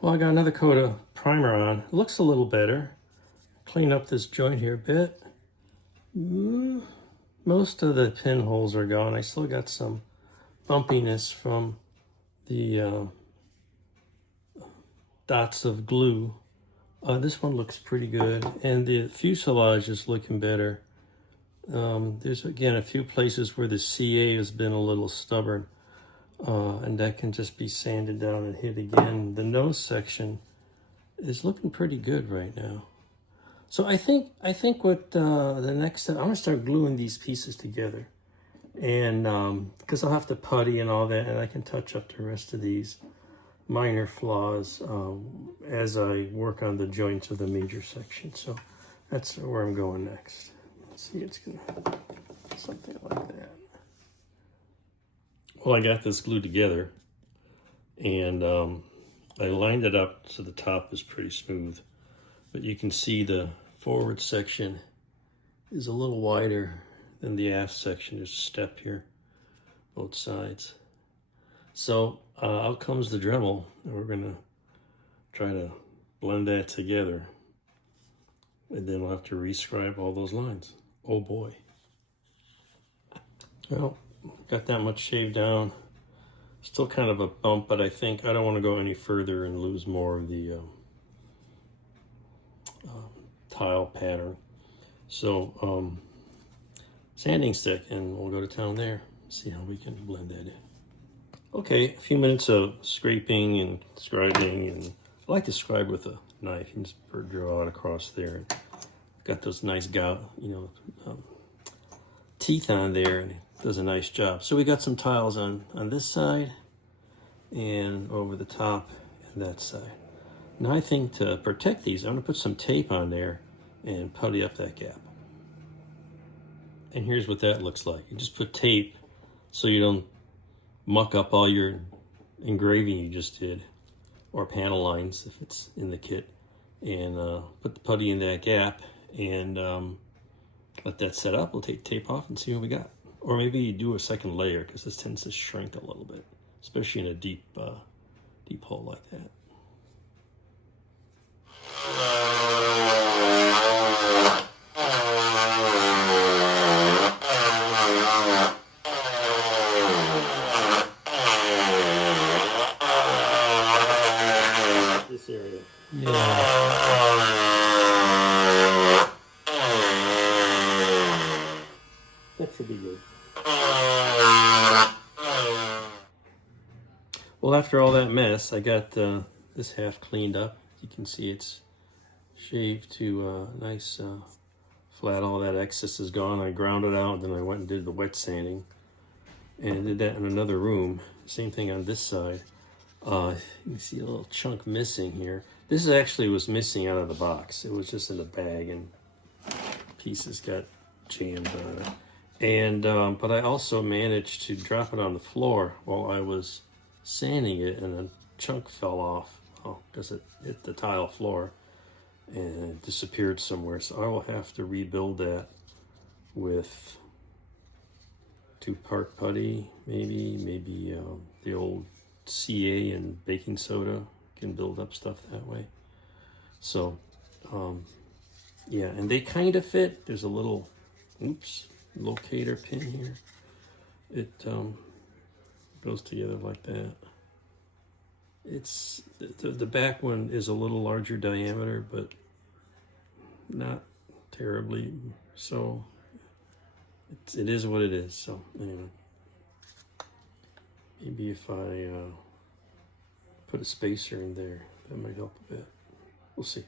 Well, I got another coat of primer on. It looks a little better. Clean up this joint here a bit. Most of the pinholes are gone. I still got some bumpiness from the dots of glue. This one looks pretty good, and the fuselage is looking better. There's again a few places where the CA has been a little stubborn, and that can just be sanded down and hit again. The nose section is looking pretty good right now. So I think what the next step, I'm gonna start gluing these pieces together, and because I'll have to putty and all that, and I can touch up the rest of these minor flaws as I work on the joints of the major section. So that's where I'm going next. Let's see, it's gonna something like that. Well, I got this glued together, and I lined it up so the top is pretty smooth, but you can see the forward section is a little wider than the aft section. There's a step here, both sides. So out comes the Dremel, and we're gonna try to blend that together, and then we'll have to rescribe all those lines. Oh boy. Well, got that much shaved down. Still kind of a bump, but I think I don't want to go any further and lose more of the tile pattern. So sanding stick, and we'll go to town there, see how we can blend that in. Okay, a few minutes of scraping and scribing, and I like to scribe with a knife. You can just draw it across there. Got those nice teeth on there, and it does a nice job. So we got some tiles on this side and over the top and that side. Now I think to protect these, I'm gonna put some tape on there and putty up that gap. And here's what that looks like. You just put tape so you don't muck up all your engraving you just did, or panel lines if it's in the kit, and put the putty in that gap, and let that set up. We'll take tape off and see what we got. Or maybe you do a second layer, because this tends to shrink a little bit, especially in a deep hole like that. This area. Yeah. That should be good. Well, after all that mess, I got this half cleaned up. You can see it's shaved to nice flat. All that excess is gone. I ground it out, then I went and did the wet sanding, and did that in another room. Same thing on this side. You can see a little chunk missing here. This actually was missing out of the box. It was just in the bag, and pieces got jammed on it. And but I also managed to drop it on the floor while I was sanding it, and a chunk fell off because it hit the tile floor and it disappeared somewhere. So I will have to rebuild that with 2-part putty, maybe the old CA and baking soda. Can build up stuff that way. So yeah, and they kind of fit. There's a little locator pin here. It goes together like that. It's the back one is a little larger diameter, but not terribly. So it is what it is. So anyway, maybe if I put a spacer in there, that might help a bit. We'll see.